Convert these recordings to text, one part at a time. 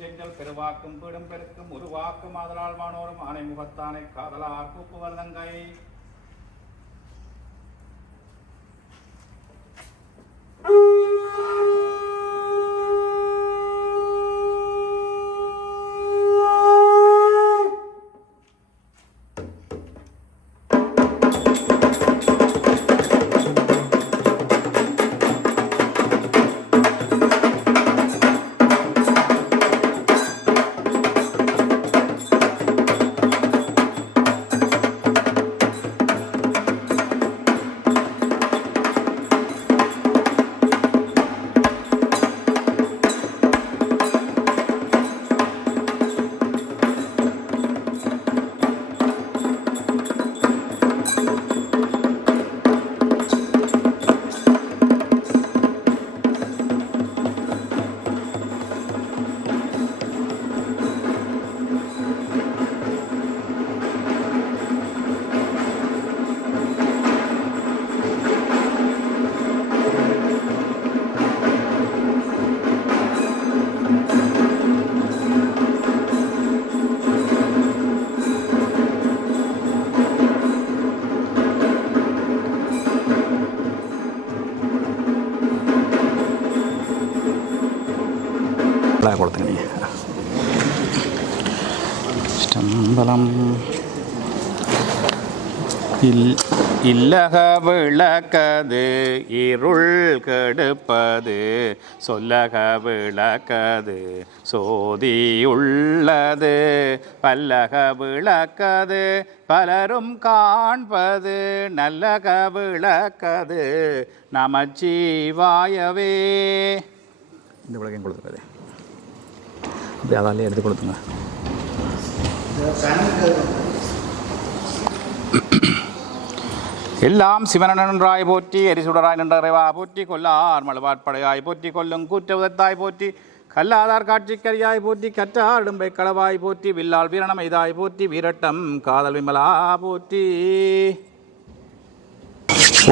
செஞ்சல் பெருவாக்கும் பீடும் பெருக்கும் உருவாக்கும் ஆதலால் வானோரும் ஆனை முகத்தானை காதலார் கூப்புவதங்கை கொடுத்துங்க ஸ்டம்பலம் இல்லக விளக்கது இருள் கெடுப்பது சொல்லக விளக்கது சோதியுள்ளது பல்லக விளக்கது பலரும் காண்பது நல்லக விளக்கது நமச்சிவாயவே. இந்த விளக்கம் கொடுத்துருக்காது அப்படி அதாலே எடுத்து கொடுத்துங்க. எல்லாம் சிவனன்றாய் போற்றி எரிசுடராய் நின்றறைவா போற்றி கொல்லார் மழுவாட்படையாய் போற்றி கொல்லும் கூற்றவுதத்தாய் போற்றி கல்லாதார் காட்சிக்கரியாய் போற்றி கற்றார் இடும்பை களவாய் போற்றி வில்லால் வீரணம் எய்தாய் போற்றி வீரட்டம் காதல் விமலா போற்றி.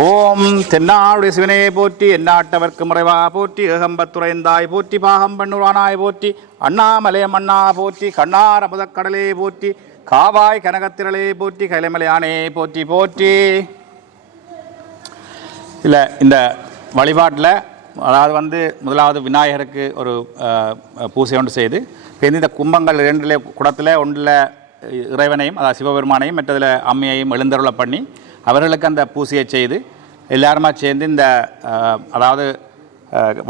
ஓம் தென்னாடுடைய சிவனே போற்றி எந்நாட்டவர்க்கு முறைவா போற்றி ஏகம்பத்துறைந்தாய் போற்றி பாகம் பண்ணுரானாய் போற்றி அண்ணாமலைய மன்னா போற்றி கண்ணார் அமுதக்கடலே போற்றி காவாய் கனகத்திரளே போற்றி கைலமலையானே போற்றி போற்றி. இல்லை இந்த வழிபாட்டில் அதாவது முதலாவது விநாயகருக்கு ஒரு பூசை ஒன்று செய்து இந்த கும்பங்கள் இரண்டிலே குடத்தில் ஒன்றில் இறைவனையும் அதாவது சிவபெருமானையும் மற்றதில் அம்மையையும் எழுந்தருளை பண்ணி அவர்களுக்கு அந்த பூசையை செய்து எல்லாருமா சேர்ந்து இந்த அதாவது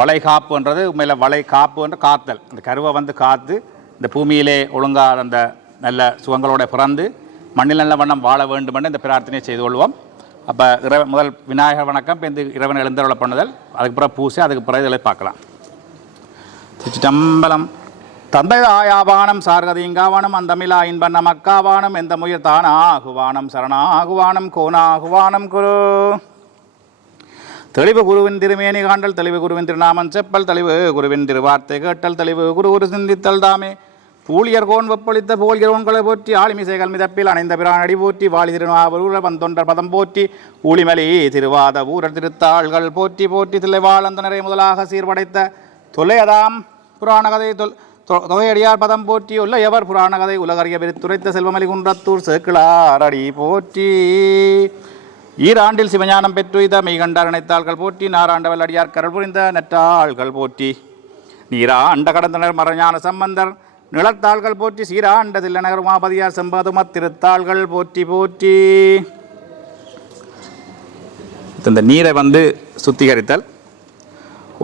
வளை காப்புன்றது உண்மையில் வளை காப்புன்ற காத்தல் அந்த கருவை காத்து இந்த பூமியிலே ஒழுங்காக அந்த நல்ல சுகங்களோட பிறந்து மண்ணில் நல்ல வண்ணம் வாழ வேண்டும் என்று இந்த பிரார்த்தனையை செய்து கொள்வோம். அப்போ முதல் விநாயகர் வணக்கம், இப்போ இந்த இறைவன் எழுந்தருளை பண்ணுதல், அதுக்கு பிறகு பூசை, அதுக்கு பிறகு இதில் பார்க்கலாம். சிற்றம்பலம் தந்தைதாயாவானம் சார்கதிங்காவானம் அந்தமிழா இன்பன் நமக்காவானம் எந்த முயர் தானாகுவானம் சரணாகுவானம் கோனாகுவானம் குரு. தெளிவு குருவின் திருமேனி காண்டல் தெளிவு குருவின் திருநாமன் செப்பல் தெளிவு குருவின் திருவார்த்தை கேட்டல் தெளிவு குரு குரு சிந்தித்தல் தாமே பூலியர்கோன் வெப்பொழித்த போல்கிறோன்களை போற்றி ஆளிமிசைகள் மிதப்பில் அணைந்த பிரானடி போற்றி வாழி திருநாவூர வந்தொண்டர் பதம் போற்றி ஊழிமலி திருவாத ஊரர் திருத்தாள்கள் போற்றி போற்றி தில்லைவாழந்தனரை முதலாக சீர்படைத்த தொல்லையதாம் புராணகதை தொகையடியார் பதம் போற்றி உள்ள எவர் புராணகதை உலகறிய விரித்துரைத்த செல்வமலி குன்றத்தூர் சேக்கிழாரடி போற்றி. ஈராண்டில் சிவஞானம் பெற்றுய்த மெய்கண்டார் இணைத்தாள்கள் போற்றி நாராண்டவல் அடியார் கரல் புரிந்த நெற்றாள்கள் போற்றி நீராண்ட கடந்தனர் மரஞான சம்பந்தர் நிலத்தாள்கள் போற்றி சீராண்ட தில்லநகர் உமாபதியார் செம்பதுமத் திருத்தாள்கள் போற்றி போற்றி. இந்த நீரை சுத்திகரித்தல்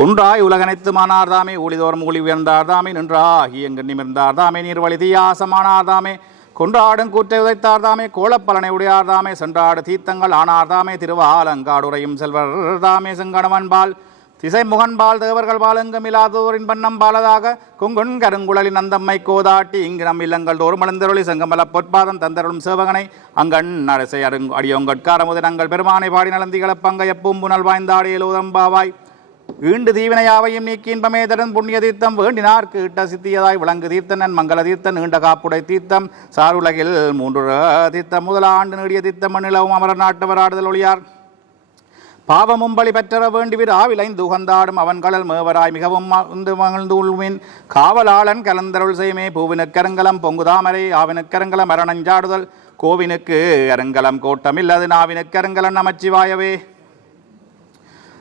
ஒன்றாய் உலகனைத்துமானார்தாமே ஊழிதோறும் ஊழி உயர்ந்தார்தாமே நின்றாகி எங்கு நிமிர்ந்தார்தாமே நீர்வழி தீயாசமானார்தாமே கொன்றாடும் கூற்றை உதைத்தார்தாமே கோலப்பலனை உடையார்தாமே சென்றாடு தீர்த்தங்கள் ஆனார்தாமே திருவாலங்காடுரையும் செல்வர்தாமே செங்கடவன்பால் திசை முகன்பால் தேவர்கள் பாலங்கமில்லாதோரின் பண்ணம் பாலதாக கொங்கொன் கருங்குழலின் அந்தம்மை கோதாட்டி இங்கு நம் இல்லங்கள் தோறும் மலர்ந்தருளி செங்கமல பொற்பாதம் தந்தருளும் சேவகனை அங்கண் அரசை அடியோங்கட்காரமுதனங்கள் பெருமானை பாடி நலந்திகள பங்கைய பூம்புணல் வாய்ந்தாடியலோதம்பாவாய் ஈண்டு தீவினையாவையும் நீக்கி இன்பமே தடன் புண்ணிய தீர்த்தம் வேண்டினார்க்கு இட்ட சித்தியதாய் விளங்கு தீர்த்தனன் மங்கள தீர்த்தன் நீண்ட காப்புடை தீர்த்தம் சாருலகில் 3 தீர்த்தம் முதல் ஆண்டு நீடிய தீர்த்தம் மண்ணிலவும் அமர நாட்டவர் ஆடுதல் ஒளியார் பாவமும் பலி பெற்றற வேண்டிவிர் ஆவிலைந்து உகந்தாடும் அவன் கடல் மேவராய் மிகவும் மகிழ்ந்து உள்வின் காவலாளன் கலந்தருள் செய்மே பூவினுக்கரங்கலம் பொங்குதாமரை ஆவினுக்கரங்கலம் அரணஞ்சாடுதல் கோவினுக்கு அரங்கலம் கோட்டமில்லது நாவினுக்கரங்கலன் நமச்சிவாயவே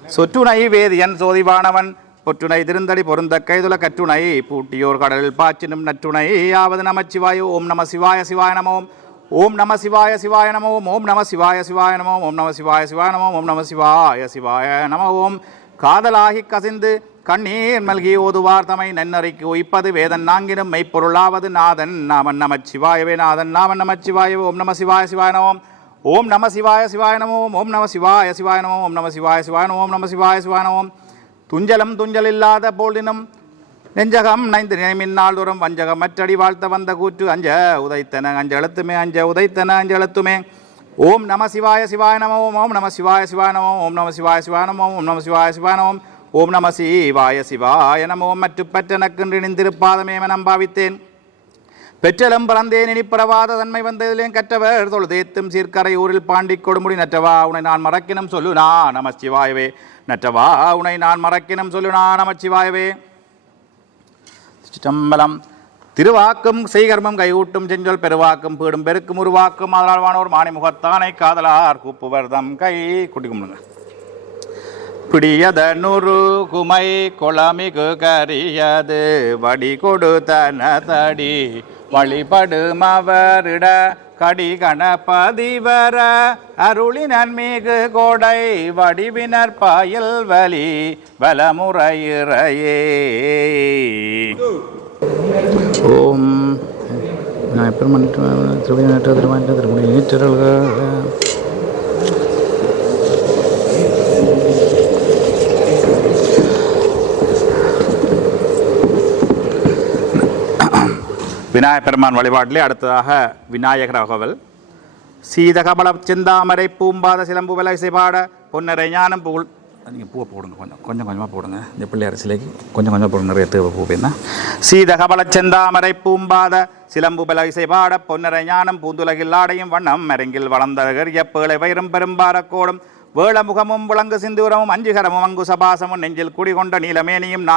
சொற்றுணை வேதியன் சோதிவானவன் பொற்றுணை திருந்தடி பொருந்த கைதுல கற்றுணை பூட்டியோர் கடலில் பாச்சினும் நற்றுணை யாவது நமச்சிவாயோ ஓம் நம சிவாய சிவாய நமோம் ஓம் நம சிவாய சிவாய நம ஓம் நம சிவாய சிவாய நம ஓம் நம சிவாய சிவாய நம ஓம் நம சிவாய சிவாய நம ஓம் காதலாகி கசிந்து கண்ணீர் மல்கி ஓதுவார் தமை நன்னறிக்கு உய்ப்பது வேதன் நாங்கினும் மெய்ப்பொருளாவது நாதன் நாமன் நமச்சிவாயவே நாதன் நாமன் நமச்சிவாயவே ஓம் நம சிவாய சிவாய நம ஓம் நம சிவாய சிவாய நம ஓம் நம சிவாய சிவாய நம ஓம் நம சிவாய சிவாய நம ஓம் நம சிவாய சிவாய நம துஞ்சலம் துஞ்சல் இல்லாத போலினும் நெஞ்சகம் நைந்து நினைமின்னால் தூரம் வஞ்சகம் மற்றடி வாழ்த்த வந்த கூற்று அஞ்ச உதைத்தன அஞ்ச எழுத்துமே அஞ்ச உதைத்தன அஞ்ச எழுத்துமே ஓம் நம சிவாய சிவாய நம ஓம் நம சிவாய சிவாய நம ஓம் நம சிவாய சிவாய நம ஓம் நம சிவாய சிவாய நம ஓம் நம சிவாய சிவாய நம ஓம் மற்ற பற்றனக்கென்று நிந்திருப்பாதமே மனம் பாவித்தேன் பெற்றலும் பிறந்தேன் இனி பிறவாத தன்மை வந்ததிலேன் கற்றவர் தொழுதேத்தும் சீர்கரை ஊரில் பாண்டி கொடுமுடி நற்றவா உனை நான் மறக்கினும் சொல்லுனா நமச்சிவாயவே நற்றவா உனை நான் மறக்கினும் சொல்லுனா நமச்சிவாயவே சிற்றம்பலம் திருவாக்கும் செய்கர்மம் கையூட்டும் செஞ்சொல் பெருவாக்கும் பீடும் பெருக்கும் உருவாக்கும் அதனால்வானோர் மாணிமுகத்தானை காதலார் கூப்புவர்தம் கை குட்டி கும்பிடுங்க பிடியத நுறு குமை கொளமிகு கரியது வடி கொடுத்தன தடி வழிபடுமவரிட கடி கணபதிவர அருளி நன்மிகு கோடை வடிவினர் பாயில் வலி வலமுறையிறையே ஓம் பெருமன் திருமணி விநாயகப் பெருமான் வழிபாட்டிலே அடுத்ததாக விநாயகர் அகவல் சீதகபல செந்தாமரை பூம்பாத சிலம்பு விலை செய்பாட பொன்னரை ஞானம் புகழ் நீங்கள் பூவை போடுங்க கொஞ்சமாக போடுங்க இந்த பிள்ளையார் சிலைக்கு கொஞ்சம் போடுங்க நிறைய தேவை பூவேன்னா சீதகபல செந்தாமரை பூம்பாத சிலம்பு விலை செய்பாட பொன்னரை ஞானம் பூந்துலகில் ஆடையும் வண்ணம் மருங்கில் வளர்ந்தகர் எப்பேளை வயிறும் பெரும்பாரக்கோடும் வேளமுகமும் விளங்கு சிந்தூரமும் அஞ்சுகரமும் அங்கு சபாசமும் நெஞ்சில் குடிகொண்ட நீலமேனியும்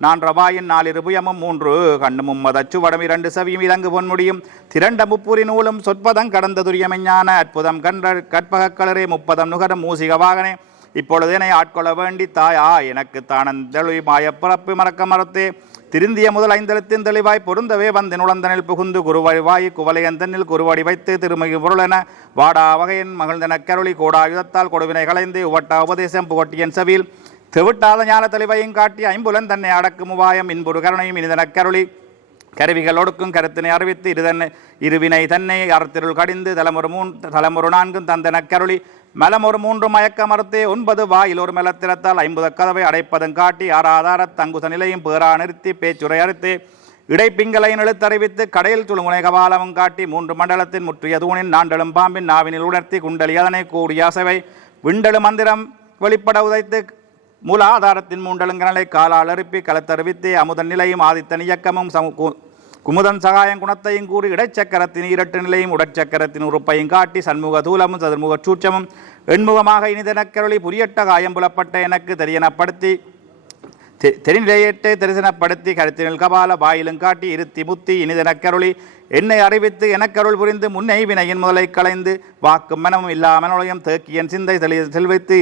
நான் ரவாயின் 4 புயமும் 3 கண்ணுமும் மதச்சுவடம் 2 செவியும் இலங்கு பொன்முடியும் திரண்ட முப்புரி நூலும் சொற்பதம் கடந்த துரியமெஞ்ஞான அற்புதம் கற்பகக் களரே 30 நுகரம் மூசிக வாகனே இப்பொழுதேனை ஆட்கொள்ள வேண்டி தாயா எனக்கு தானந்தெளி மாயப்பிறப்பு மறக்க மறுத்தே திருந்திய முதல் 5 எழுத்தின் தெளிவாய் பொருந்தவே வந்து நுழந்தனில் புகுந்து குருவழிவாய் குவலையந்தனில் குருவடி வைத்து திருமிகு பொருளென வாடா வகையின் மகிழ்ந்தன கருளி கோடாயுதத்தால் கொடுவினை களைந்து உவட்டா உபதேசம் புகட்டியன் செவியில் தெவிட்டாத ஞான தெளிவையும் காட்டி ஐம்புலன் தன்னை அடக்கும் உபாயம் இன்புறு கருணையும் இனிதனக் கருளி கருவிகள் ஒடுக்கும் கருத்தினை அறிவித்து இருவினை தன்னை அறத்திருள் கடிந்து தலைமுறை 4 தந்தனக் கருளி மலமொரு 3 மயக்க மறுத்தே 9 வாயில் ஒரு மெலத்திரத்தால் 50 கதவை அடைப்பதும் காட்டி ஆறாதாரத் தங்குச நிலையும் பேரா நிறுத்தி பேச்சுரை அறுத்து இடைப்பிங்களையும் எழுத்தறிவித்து கடையில் துளுமுனை கபாலமும் காட்டி 3 மண்டலத்தின் முற்றிய தூணின் நாண்டலும் பாம்பின் நாவினில் உணர்த்தி குண்டலி அதனை கூடிய அசைவை விண்டலு மந்திரம் வெளிப்பட உதைத்து மூலாதாரத்தின் மூண்டலுங்கனலை காலால் அறுப்பி களத்தறிவித்து அமுதன் நிலையும் ஆதித்தன் இயக்கமும் குமுதன் சகாயம் குணத்தையும் கூறி இடைச்சக்கரத்தின் 2 நிலையும் உடற்சக்கரத்தின் உறுப்பையும் காட்டி சண்முக தூலமும் சதுர்முக சூட்சமும் எண்முகமாக இனிதனக்கருளி புரியட்ட காயம் புலப்பட்ட எனக்கு தெரியனப்படுத்தி தெரிநிலையத்தை தரிசனப்படுத்தி கருத்தினில் கபால வாயிலும் காட்டி இருத்தி முத்தி இனிதனக்கருளி என்னை அறிவித்து எனக்கருள் புரிந்து முன்னை வினையின் முதலை களைந்து வாக்கும் மனமும் இல்லாமனுளையும் தேக்கியன் சிந்தை செல்வித்து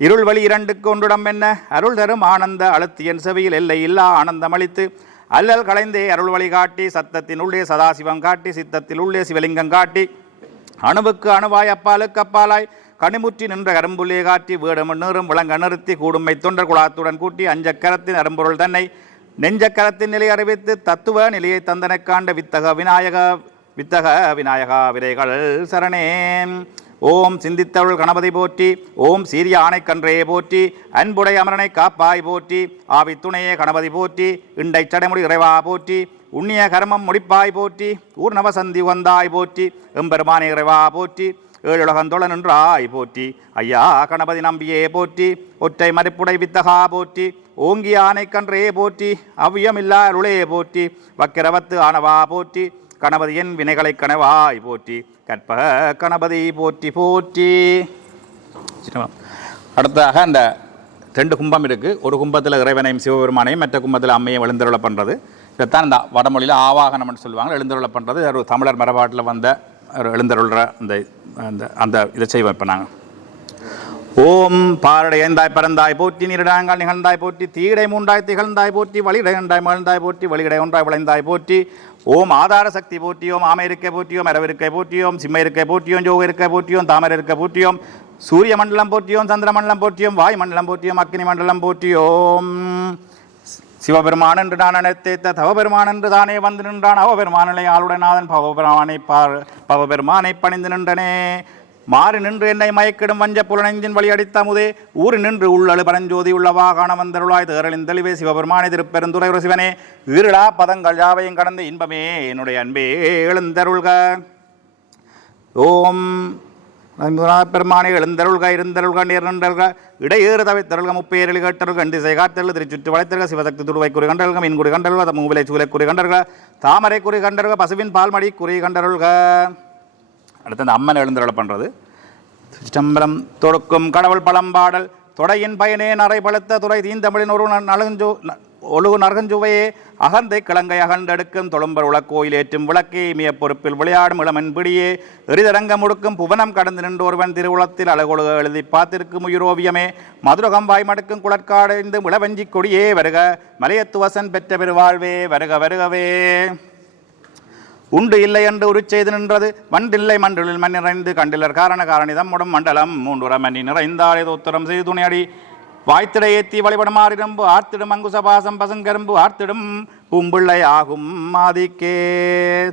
இருள் வழி 2க்கு ஒன்றுடம் என்ன அருள் தரும் ஆனந்த அழுத்தியன் செவியில் எல்லை இல்லா ஆனந்தம் அளித்து அல்லல் களைந்தே அருள் வழி காட்டி சத்தத்தின் உள்ளே சதாசிவம் காட்டி சித்தத்தில் உள்ளே சிவலிங்கம் காட்டி அணுவுக்கு அணுவாய் அப்பாலுக்கு அப்பாலாய் கனிமுற்றி நின்ற கரும்புள்ளே காட்டி வீடும் நீரும் விளங்க நிறுத்தி கூடுமை தொண்டர் குலாத்துடன் கூட்டி அஞ்சக்கரத்தின் அரும்பொருள் தன்னை நெஞ்சக்கரத்தின் நிலை அறிவித்து தத்துவ நிலையை தந்தனைக் காண்ட வித்தக விநாயகா விரைகள் சரணேன் ஓம் சிந்தித்தருள் கணபதி போற்றி ஓம் சீரிய ஆணைக்கன்றே போற்றி அன்புடை அமரனை காப்பாய் போற்றி ஆவி துணையே கணபதி போற்றி இண்டை சடைமுடி இறைவா போற்றி உண்ணிய கர்மம் முடிப்பாய் போற்றி ஊர்ணவ சந்தி வந்தாய் போற்றி எம்பெருமானே இறைவா போற்றி ஏழுலகந்தொழ நின்றாய் போற்றி ஐயா கணபதி நம்பியே போற்றி ஒற்றை மறுப்புடை வித்தகா போற்றி ஓங்கிய ஆணைக்கன்றே போற்றி அவ்வியமில்லா அருளே போற்றி வக்கிரவத்து ஆனவா போற்றி கணபதியின் வினைகளை கணவாய் போற்றி கற்பக கணபதி போற்றி போற்றி. அடுத்ததாக அந்த 2 கும்பம் இருக்குது. ஒரு கும்பத்தில் இறைவனையும் சிவபெருமானையும், மற்ற கும்பத்தில் அம்மையும் எழுந்தருளை பண்ணுறது. இதைத்தான் இந்த வடமொழியில் ஆவாகனம்னு சொல்லுவாங்க. எழுந்தருளை பண்ணுறது ஒரு தமிழர் மரபாட்டில் வந்த ஒரு எழுந்தருள்ற அந்த அந்த அந்த இதை செய்வோம். இப்போ நாங்கள் ஓம் பாரடை ஐந்தாய் பரந்தாய் போற்றி, நீரிடாங்கள் நிகழ்ந்தாய் போற்றி, தீடை மூண்டாய் திகழ்ந்தாய் போற்றி, வழிடை உண்டாய் மகிழ்ந்தாய் போற்றி, வழிடை ஒன்றாய் விளைந்தாய் போற்றி, ஓம் ஆதார சக்தி போற்றியோம், ஆமை இருக்கை போற்றியோம், அரவிருக்கை போற்றியோம், சிம்ம இருக்கை போற்றியோம், ஜோக இருக்கை போற்றியோம், தாமரை இருக்கை போற்றியோம், சூரிய மண்டலம் போற்றியோம், சந்திர மண்டலம் போற்றியோம், வாய் மண்டலம் போற்றியோம், அக்னி மண்டலம் போற்றியோம். சிவபெருமான் என்று நான் அனைத்தேத்த தவபெருமான் என்று தானே வந்து நின்றான், அவபெருமானிலை ஆளுடனாதன் பவபெருமானை பணிந்து நின்றனே. மாறி நின்று என்னை மயக்கிடும் வஞ்ச புலனெஞ்சின் வழி அடித்தமுதே, ஊறி நின்று உள்ளழு பரஞ்சோதி உள்ளவா காண வந்தருளாய் தேரலின் தெளிவே சிவபெருமானை திருப்பெருந்துறை சிவனே, ஈரளா பதங்கள் யாவையும் கடந்த இன்பமே என்னுடைய அன்பே எழுந்தருள்க. ஓம் பெருமானை எழுந்தருள்க இருந்தருள்க நேர் நின்றல்க இடையேறு தவித்தருள்க முப்பேரளி கேட்டருள்க திசை காத்தருள் திருச்சுற்று வளைத்தருக சிவசக்தி துருவை குறி கண்டருள்க மீன் குறி கண்டருள்க மூவிலை சூலை குறி கண்டருள்க தாமரை குறி கண்டருள்க பசுவின் பால்மடி குறி கண்டருள்க. அடுத்து அந்த அம்மன் எழுந்தருளை பண்ணுறது சிற்றம்பலம் தொடுக்கும் கடவுள் பழம்பாடல் தொடையின் பயனே நரை பழுத்த துறை தீந்தமிழின் ஒழுகு நரகஞ்சுவையே அகந்தை கிழங்கை அகண்டெடுக்கும் தொழும்பர் உலக்கோயில் ஏற்றும் விளக்கே இமைய பொறுப்பில் விளையாடும் இளமன் பிடியே எரிதரங்க முடுக்கும் புவனம் கடந்து நின்று ஒருவன் திருவுளத்தில் அழகொழுக எழுதி பார்த்திருக்கும் உயிரோவியமே மதுரகம் வாய் மடுக்கும் குளற்காடைந்து இளவஞ்சி கொடியே வருக மலையத்துவசன் பெற்ற பெருவாழ்வே வருக வருகவே. உண்டு இல்லை என்று உருச்செய்து நின்றது வண்டில்லை மண்டலில் மண் நிறைந்து கண்டிலர் காரண காரணிதம் முடும் மண்டலம் 3 மணி நிறைந்தாலே தோத்திரம் செய்து துணியடி வாய்த்திட ஏத்தி வழிபடும் ஆறிடம்பு ஆர்த்திடும் அங்குசபாசம் பசுங்கரும்பு ஆர்த்திடும் பூம்பிள்ளை ஆகும் மாதிக்கே.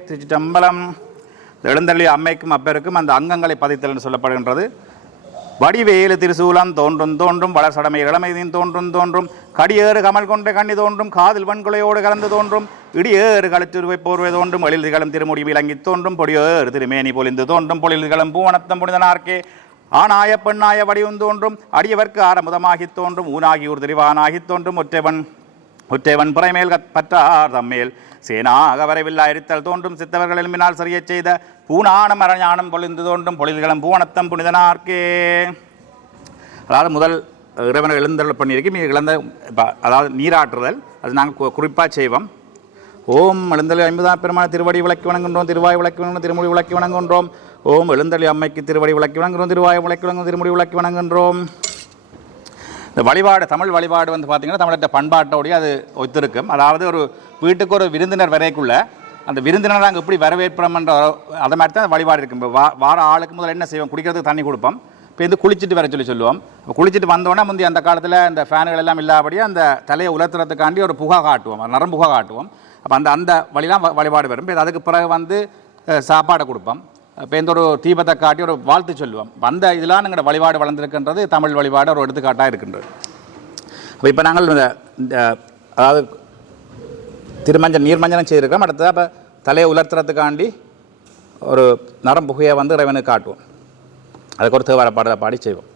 திருச்சிட்டம்பலம். எழுந்தள்ளி அம்மைக்கும் அப்பருக்கும் அந்த அங்கங்களை பதித்தல் என்று சொல்லப்படுகின்றது. வடிவேலு திருசூலம் தோன்றும் தோன்றும் வளர் சடமை இளமைதின் தோன்றும் தோன்றும் கடியேறு கமல் கொன்ற கண்ணி தோன்றும் காதில் வன்குலையோடு கலந்து தோன்றும் இடியேறு களுத்துருவை போர்வை தோன்றும் எழில்களும் திருமுடி விளங்கி தோன்றும் பொடியேறு திருமேனி பொலிந்து தோன்றும் பொழில்களும் பூவனத்தம் புனிதனார்க்கே ஆனாய பெண்ணாய வடிவும் தோன்றும் அடியவர்க்கு ஆரமுதமாகித் தோன்றும் ஊனாகி ஒரு திரிவானாகித் தோன்றும் ஒற்றைவன் புறைமேல் பற்றார் தம்மேல் சேனாக வரவில்லை அரித்தல் தோன்றும் சித்தவர்கள் எழுப்பினால் சரியச் செய்த பூனானம் அரஞானம் பொழிந்து தோன்றும் பொழில்களும் பூவனத்தம் புனிதனார்க்கே. அதாவது முதல் இறைவனை எழுந்தருள் பண்ணியிருக்கு. இழந்த அதாவது நீராற்றுதல் அது நாங்கள் குறிப்பாக செய்வோம். ஓம் எழுந்தளி 50ஆம் பெருமான திருவடி விளக்கி வணங்குகின்றோம், திருவாய் விளக்கி வணங்குகிறோம், திருமுடி விளக்கி வணங்குகின்றோம். ஓம் எழுந்தளி அம்மைக்கு திருவடி விளக்கி வணங்குகிறோம், திருவாய் விளக்கி வணங்குகிறோம், திருமுடி விளக்கி வணங்குகின்றோம். இந்த வழிபாடு தமிழ் வழிபாடு வந்து பார்த்திங்கன்னா தமிழற்ற பண்பாட்டோடைய அது ஒத்திருக்கும். அதாவது ஒரு வீட்டுக்கு ஒரு விருந்தினர் வரைக்குள்ள அந்த விருந்தினர் நாங்கள் எப்படி வரவேற்போம்ன்ற அதை மாதிரி தான் வழிபாடு இருக்கும். இப்போ வார ஆளுக்கு முதல்ல என்ன செய்வோம், குடிக்கிறதுக்கு தண்ணி கொடுப்போம். இப்போ வந்து குளிச்சுட்டு வர சொல்லுவோம். குளிச்சுட்டு வந்தோடனே முந்தைய அந்த காலத்தில் இந்த ஃபேனுகள் எல்லாம் இல்லாதபடியே அந்த தலையை உலர்த்துறதுக்காண்டி ஒரு புகை காட்டுவோம், நரம்புகை காட்டுவோம். அப்போ அந்த வழிலாம் வழிபாடு வரும். இப்போ அதுக்கு பிறகு வந்து சாப்பாடை கொடுப்போம். இப்போ இந்த ஒரு தீபத்தை காட்டி ஒரு வாழ்த்து சொல்லுவோம். அந்த இதெல்லாம் எங்களோட வழிபாடு வளர்ந்துருக்கின்றது தமிழ் வழிபாடு ஒரு எடுத்துக்காட்டாக இருக்கின்றது. இப்போ நாங்கள் இந்த அதாவது திருமஞ்சள் நீர்மஞ்சனம் செய்திருக்கிறோம். அடுத்தது அப்போ தலையை உலர்த்துறதுக்காண்டி ஒரு நரம்புகையை வந்து இறைவனுக்கு காட்டுவோம். அதுக்கு ஒரு தேவார பாடலை பாடி செய்வோம்.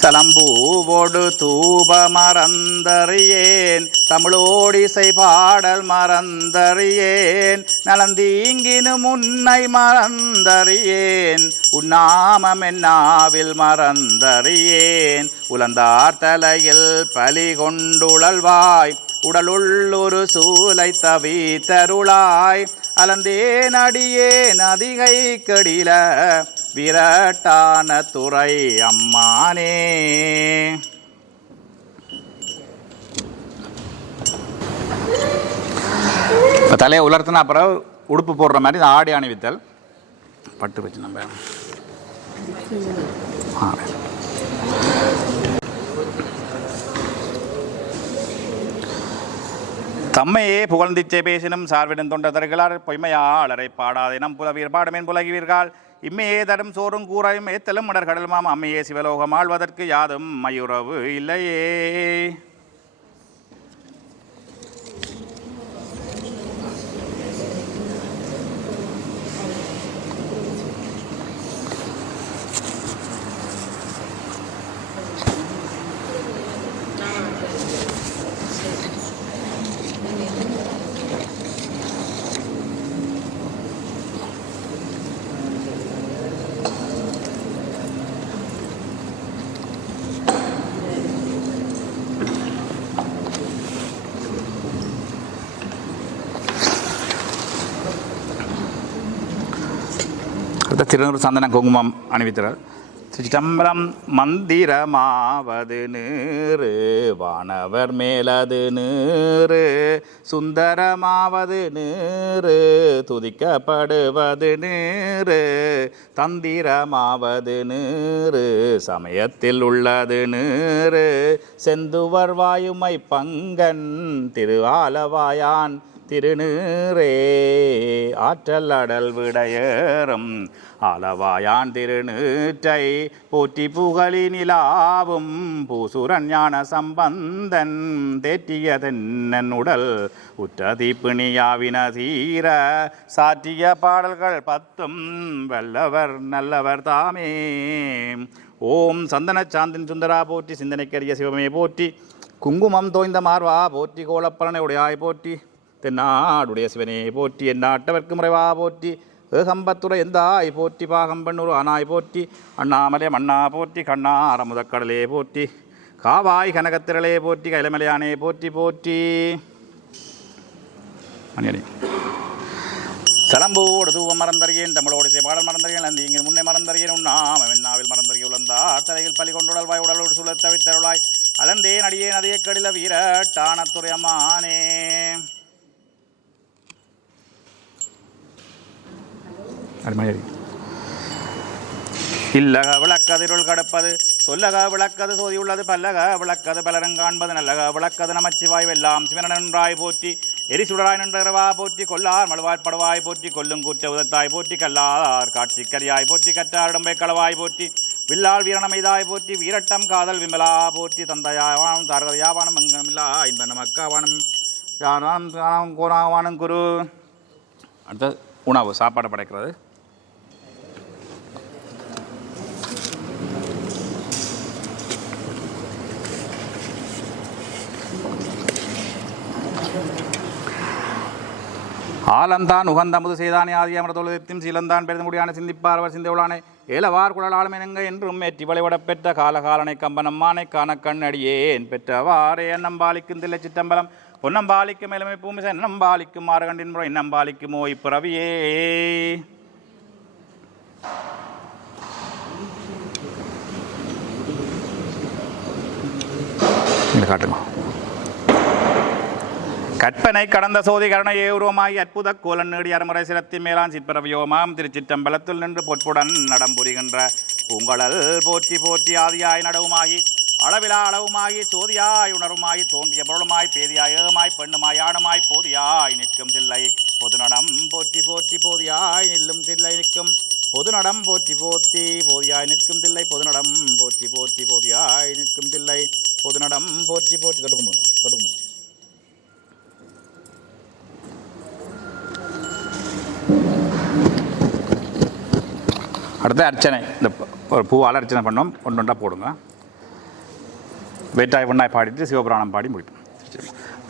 சலம்பூவோடு தூப மறந்தறியேன் தமிழோடிசை பாடல் மறந்தறியேன் நலந்தீங்கினு முன்னை மறந்தறியேன் உண்ணாமம் என்னாவில் மறந்தறியேன் உலந்தார் தலையில் பலி கொண்டுழல்வாய் உடலுள்ளொரு சூலை தவி தருளாய் அலந்தேன் அடியேன் அதிகை கடில விரட்டான துறை அம்மானே. தலையை உலர்த்தினா அப்புறம் உடுப்பு போடுற மாதிரி ஆடி அணிவித்தல் பட்டு வச்சு நம்ம தம்மையே புகழ்ந்திச்சை பேசினும் சார்விடும் தொண்டதர்களார் பொய்மையாளரை பாடாதேனம் புலவீர் பாடுமேன் புலகிவீர்கள் இம்மையே தரும் சோறும் கூறாயும் ஏத்தலும் மடற்கடலுமாம் அம்மையே சிவலோகம் ஆழ்வதற்கு யாதும் மயுறவு இல்லையே. திருநூறு சந்தன குங்குமம் அணிவித்தார். சிற்றம்பலம். மந்திரமாவது நீரு வானவர் மேலது நீரு சுந்தரமாவது நீரு துதிக்கப்படுவது நீரு தந்திரமாவது நீரு சமயத்தில் உள்ளது நீரு செந்துவர் வாயுமை பங்கன் திருஆலவாயான் திருநீரே ஆற்றல் அடல் விடையேறும் ஆலவாயான் திருநீற்றை போற்றி புகழி நிலாவும் பூசுரன் ஞான சம்பந்தன் தேற்றிய தென்னன் உடல் உற்ற தீப்பிணியாவின தீர சாற்றிய பாடல்கள் 10 வல்லவர் நல்லவர் தாமே. ஓம் சந்தன சாந்தின் சுந்தரா போற்றி சிந்தனைக்கரிய சிவமே போற்றி குங்குமம் தோய்ந்த மார்வா போற்றி கோலப்பலனை உடையாய் போற்றி தென்னாடுடைய சிவனே போற்றி எந்நாட்டவர்க்கு முறைவா போற்றி ஏகம்பத்துறை எந்தாய் போற்றி பாகம்பண்ணூர் ஆனாய் போற்றி அண்ணாமலை மண்ணா போற்றி கண்ணா அறமுதக்கடலே போற்றி காவாய் கனகத்திரளே போற்றி கைலமலையானே போற்றி போற்றி. சலம்போடு தூவம் மறந்தறியேன் தமிழோடு பாடல் மறந்தறியேன் நந்திங்கின் முன்னே மறந்தறியேன் உண்ணாம வெண்ணாவில் மறந்தறிய உழந்தார் தலையில் பலி கொண்டுடல் வாய் உடலோடு சுழத்த வைத்தருளாய் அலந்தேன் அடியேன் அதே கடில வீரட்டானத்துறையமானே. இல்லக விளக்கதிருள் கடப்பது சொல்லக விளக்கது சோதியுள்ளது பல்லக விளக்கது பலரங்காண்பது நல்லக விளக்கது நமச்சிவாய் வெல்லாம் சிவனன்றாய் போற்றி எரிசுடராய் நின்றவா போற்றி கொல்லார் மழுவாய் படுவாய் போற்றி கொல்லும் கூற்ற உதத்தாய் போற்றி கல்லார் காட்சி கரியாய் போற்றி கற்றாரிடம்பை களவாய் போற்றி வில்லால் வீரணமைதாய் போற்றி வீரட்டம் காதல் விமலா போற்றி தந்தையாவானும் தாரதையாவானும் எங்கமில்லா இன்ப நமக்காவானும் யாரும் கோராவானும் குரு. அடுத்த உணவு சாப்பாடு படைக்கிறது. ஆலந்தான் உகந்தமுது செய்தானே ஆதி அமரதொழுத்தையும் சீலந்தான் பெருந்த முடியான சிந்திப்பார்வர் சிந்தையுளானே ஏலவார் குழலாளுமெனங்க என்றும் ஏற்றி வழிபடப் பெற்ற காலகாலனை கம்பனம்மானை காண கண்ணடியேன் பெற்றவாறே எண்ணம்பாலிக்கும் தில்லை சிற்றம்பலம் பொன்னம்பாலிக்கும் இளமை பூமிசை என்னம்பாலிக்கும் மாறுகண்டின் முறை இன்னம்பாலிக்குமோ இப்பிறவியே. காட்டுங்க. கற்பனை கடந்த சோதி கருணையே உருவமாகி அற்புத கோலன் நீடி அறமுறை சிரத்தின் மேலான் சிற்பரவியோமாம் திருச்சிற்றம்பலத்தில் நின்று பொற்புடன் நடம்புரிகின்ற பூங்கழல் போற்றி போற்றி ஆதியாய் நடவுமாகி அளவிலா அளவுமாகி சோதியாய் உணர்வுமாய் தோன்றிய பொருளுமாய் பேதியாய் ஏமாய் பெண்ணுமாய் ஆணுமாய் போதியாய் நிற்கும் தில்லை பொதுநடம் போற்றி போற்றி போதியாய் நில்லும் தில்லை நிற்கும் பொதுநடம் போற்றி போற்றி போதியாய் நிற்கும் தில்லை பொதுநடம் போற்றி போற்றி போதியாய் நிற்கும் தில்லை பொதுநடம் போற்றி போற்றி தொடுக்கும். அடுத்த அர்ச்சனை. இந்த ஒரு பூவால் அர்ச்சனை பண்ணோம். ஒன்றா போடுங்க. வேட்டாய் விண்ணாய் பாடிட்டு சிவபுராணம் பாடி முடிப்போம்.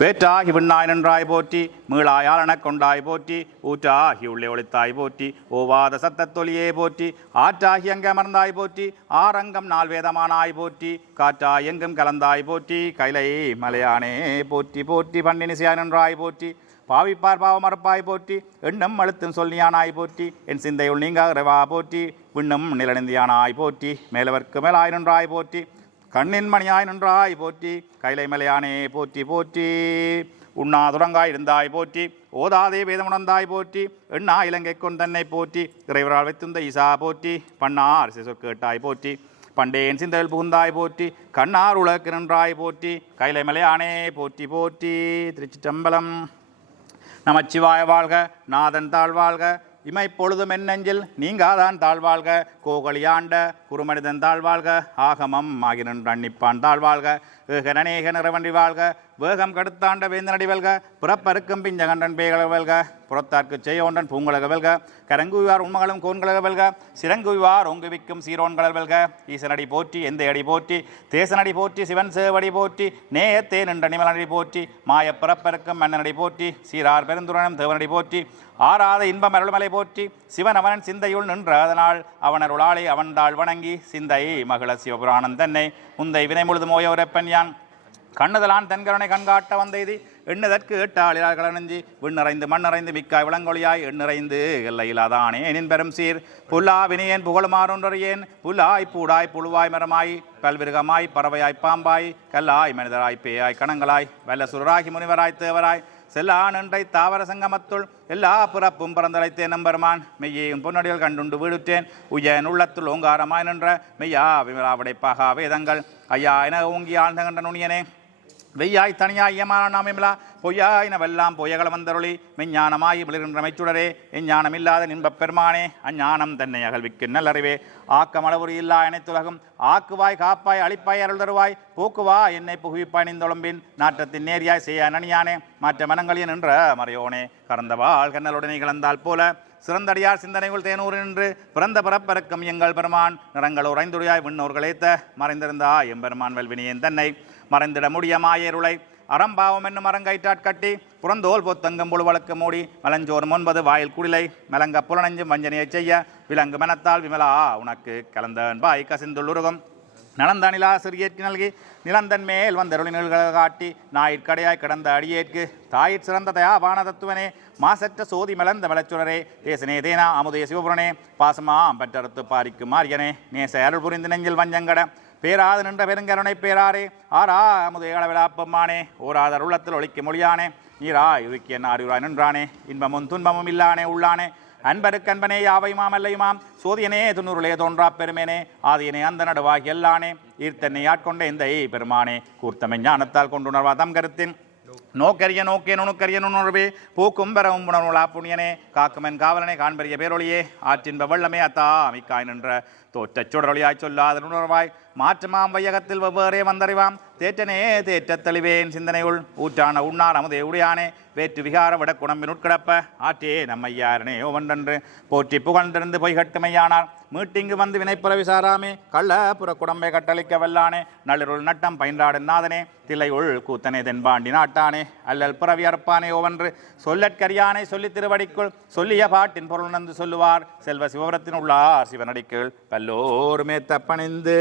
வேற்றாகி விண்ணாய் நன்றாய் போற்றி மீளாய் ஆளனக் கொண்டாய் போற்றி ஊற்றாகி உள்ளே ஒளித்தாய் போற்றி ஓவாத சத்தத்தொழியே போற்றி ஆற்றாகி அங்கே அமர்ந்தாய் போற்றி ஆரங்கம் நாள் வேதமானாய் போற்றி காற்றாய் எங்கும் கலந்தாய் போற்றி கைலை மலையானே போற்றி போற்றி பண்டினிசையாய் நன்றாய் போற்றி பாவிப்பார் பாவமறப்பாய் போற்றி எண்ணம் அழுத்தும் சொல்லியானாய் போற்றி என் சிந்தையுள் நீங்காகிறவா போற்றி விண்ணும் நிலநிந்தியானாய் போற்றி மேலவர்க்கு மேலாய் நின்றாய் போற்றி கண்ணின் மணியாய் நின்றாய் போற்றி கைலை மலையானே போற்றி போற்றி உண்ணா துறங்காய் இருந்தாய் போற்றி ஓதாதே வேதமுணர்ந்தாய் போற்றி எண்ணா இலங்கை கொண்டு தன்னை போற்றி இறைவரால் வைத்துந்த ஈசா போற்றி பண்ணார் சொற்கேட்டாய் போற்றி பண்டேன் சிந்தையில் புகுந்தாய் போற்றி கண்ணார் உலக்கு நின்றாய் போற்றி கைலை மலையானே போற்றி போற்றி. திருச்சிற்றம்பலம். நமச்சிவாய வாழ்க நாதன் தாழ்வாழ்க இமைப்பொழுதும் என் நெஞ்சில் நீங்காதான் தாழ்வாழ்க கோகலியாண்ட குருமனிதன் தாழ்வாழ்க ஆகமம் ஆகி நின்று அன்னிப்பான் தாழ்வாழ்க ஏகநேக நிறவண்டி வாழ்க வேகம் கடுத்தாண்ட வேந்தனடி வெல்க புறப்பருக்கும் பிஞ்சகண்டன் பேகல வெல்க புறத்தார்க்கு செய்யோன்றன் பூங்குலக வெல்க கரங்குவிவார் உண்மகளும் கோன்கலக வெல்க சிறங்குவிவார் ஒங்குவிக்கும் சீரோன்களல் வெல்க ஈசனடி போற்றி எந்த அடி போற்றி தேசனடி போற்றி சிவன் சேவடி போற்றி நேயத்தே நின்ற நிமலனடி போற்றி மாய பிறப்பருக்கும் மன்னனடி போற்றி சீரார் பெருந்துரனும் தேவனடி போற்றி ஆறாத இன்பம் அருள்மலை போற்றி சிவன் அவன் சிந்தையுள் நின்ற அதனால் அவனருளாளை அவன்தாள் வணங்கி சிந்தை மகள சிவபுராணம் தன்னை முந்தை வினை முழுது மோய உரைப்பன் யான் கண்ணுதலான் தென்கருணை கண்காட்ட வந்தெய்தி எண்ணதற்கு எட்டாளிரார் களனஞ்சி விண்ணறைந்து மண்ணறைந்து மிக்காய் விளங்கொழியாய் எண்ணிறைந்து எல்லையிலாதானே எனின் பெரும் சீர் புல்லா வினையேன் புகழுமாறொன்றறியேன் புல்லாய் பூடாய் புழுவாய் மரமாய் பல்விருகமாய் பறவையாய் பாம்பாய் கல்லாய் மனிதராய் பேயாய் கணங்களாய் வல்ல சுரராகி முனிவராய் தேவராய் செல்லா நின்றை தாவர சங்கமத்துள் எல்லா பிறப்பும் பிறந்தழைத்தேன் நம்பெருமான் மெய்யையும் பொன்னடிகள் கண்டுண்டு வீடுற்றேன் உயன் உள்ளத்துள் ஓங்காரமாய் நின்ற மெய்யா விமலாவிடைப்பாக வேதங்கள் ஐயா என ஓங்கி ஆழ்ந்த கண்ட நுணியனே வெய்யாய் தனியாய் ஏமான நாமிலா பொய்யாயினவெல்லாம் பொய்யகள வந்தருளி மெஞ்ஞானமாய் விழுகின்ற மெச்சுடரே எஞ்ஞானம் இல்லாத நின்பப் பெருமானே அஞ்ஞானம் தன்னை அகழ்விக்கு நல்லறிவே ஆக்கமளவுரி இல்லா இணைத்துலகும் ஆக்குவாய் காப்பாய் அழிப்பாய் அருள் தருவாய் போக்குவா என்னை புகுவிப்பாய் நின்றொளம்பின் நாற்றத்தின் நேரியாய் செய்ய நனியானே மாற்ற மனங்களிய நின்ற மறையோனே கறந்தவாள் கண்ணலுடனே கலந்தால் போல சிறந்தடியார் சிந்தனைகள் தேனூர் நின்று பிறந்த பிறப்பறக்கும் எங்கள் பெருமான் நிறங்கள் உறைந்துடையாய் விண்ணோர்களேத்த மறைந்திருந்தா எம்பெருமான் வெல்வினியன் தன்னை மறைந்திட முடிய மாயருளை அறம்பாவம் என்னும் மரங்கயிற்றாட்கட்டி புறந்தோல் பொத்தங்கும் புழுவழக்கு மூடி மலஞ்சோர் 9 வாயில் குடிலை மலங்க புலனஞ்சும் வஞ்சனையைச் செய்ய விலங்கு மனத்தால் விமலா உனக்கு கலந்தன்பாய் கசிந்துள்ளுருகும் நலந்தனிலா சிறியேற்கு நல்கி நிலந்தன் மேல் வந்தருளி நிழல்கள் காட்டி ஞாயிற்கடையாய் கிடந்த அடியேற்கு தாயிற் சிறந்த தயாபான தத்துவனே மாசற்ற சோதி மலர்ந்த மலச்சுடரே தேசனே தேனா அமுதே சிவபுரனே பாசமாம் பற்றறுத்து பாரிக்கு மாரியனே நேச அருள் புரிந்து நெஞ்சில் வஞ்சங்கட பேராது நின்ற பெருங்கருணை பேராரே ஆரா அமுதே அளவிலாப்பம்மானே ஓராத உள்ளத்தில் ஒழிக்க மொழியானே நீராய் உருக்கிய நாரியூராய் நின்றானே இன்பமும் துன்பமும் இல்லானே உள்ளானே அன்பருக்கன்பனே யாவையுமாம் அல்லையுமாம் சோதியனே துன்னூருளே தோன்றா பெருமேனே ஆதியனே அந்த நடுவாகி எல்லானே ஈர்த்தன்னை ஆட்கொண்ட இந்த பெருமானே கூர்த்தமை ஞானத்தால் கொண்டுணர்வா தம் கருத்தின் நோக்கரிய நோக்கே நுணுக்கரிய நுணர்வே பூக்கும் பெறவும் உணர்வுலா புண்ணியனே காக்குமென் காவலனை காண்பரிய பேரொழியே ஆற்றின்ப வெள்ளமே அத்தா மிக்காய் நின்ற தோற்றச் சுடரொழியாய் சொல்லாத உணர்வாய் மாற்றமாம் வையகத்தில் வெவ்வேறே வந்தறிவாம் தேற்றனே தேற்றத் தெளிவேன் சிந்தனையுள் ஊற்றான உண்ணார் அமுதே உடையானே வேற்று விகார விட குணம்பின் உட்கிடப்ப ஆற்றே நம்மையாரனே ஒவன்றென்று போற்றி புகழ்ந்திருந்து பொய்கட்டுமையானார் மீட்டிங்கு வந்து வினைப்புற விசாராமே கள்ள புற குடம்பை கட்டளிக்க வல்லானே நள்ளிருள் நட்டம் பயின்றாடு நாதனே தில்லையுள் கூத்தனே தென்பாண்டி நாட்டானே அல்லல் புறவி அறுப்பானே ஓவன்று சொல்லற்கரியானை சொல்லி திருவடிக்குள் சொல்லிய பாட்டின் பொருள் நந்து சொல்லுவார் செல்வ சிவபுரத்தின் உள்ளார் சிவனடிக்குள் பல்லோருமே தப்பணிந்து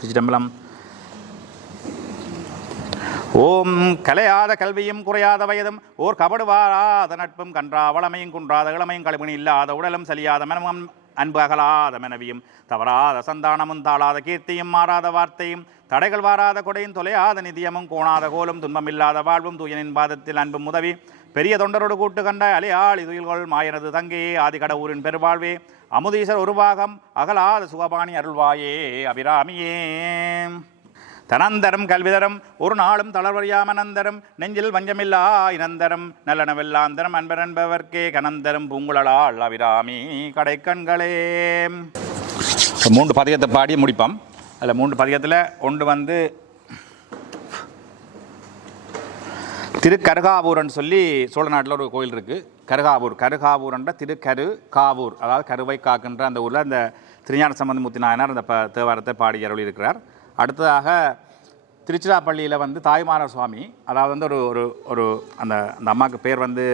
சிதம்பரம். ஓம் கலையாத கல்வியும் குறையாத வயதும் ஓர் கபடுவாராத நட்பும் கன்றா வளமையும் குன்றாத இளமையும் கழிவுணி இல்லாத உடலும் சலியாத மனமும் அன்பு அகலாத மனைவியும் தவறாத சந்தானமும் தாளாத கீர்த்தியும் மாறாத வார்த்தையும் தடைகள் வாராத கொடையும் தொலையாத நிதியமும் கோணாத கோலும் துன்பமில்லாத வாழ்வும் தூயனின் பாதத்தில் அன்பும் உதவி பெரிய தொண்டரோடு கூட்டு கண்ட அலையாள் இதுயில்கொள் மாயனது தங்கையே ஆதிகட ஊரின் பெருவாழ்வே அமுதீசர் உருவாகம் அகலாத சுகபாணி அருள்வாயே அபிராமியே தனந்தரம் கல்விதரம் ஒரு நாளும் தளர்வறியாமனந்தரம் நெஞ்சில் வஞ்சமில்லா இனந்தரம் நல்லனவெல்லாம் தரம் அன்பர் என்பவர்க்கே கனந்தரம் பூங்குழலாள் அபிராமி கடைக்கண்களே. 3 பதிகத்தை பாடி முடிப்போம். அதில் 3 பதிகத்தில் ஒன்று வந்து திருக்கருகாவூர்ன்னு சொல்லி சோழ நாட்டில் ஒரு கோயில் இருக்குது. கருகாவூர்ன்ற திருக்கரு காவூர், அதாவது கருவை காக்கின்ற அந்த ஊரில் அந்த திருஞான சம்பந்தமூர்த்தி நாயனார் அந்த தேவாரத்தை பாடி அருளி இருக்கிறார். அடுத்ததாக திருச்சிராப்பள்ளியில் வந்து தாய்மானர் சுவாமி, அதாவது வந்து ஒரு ஒரு அந்த அந்த அம்மாவுக்கு பேர் வந்து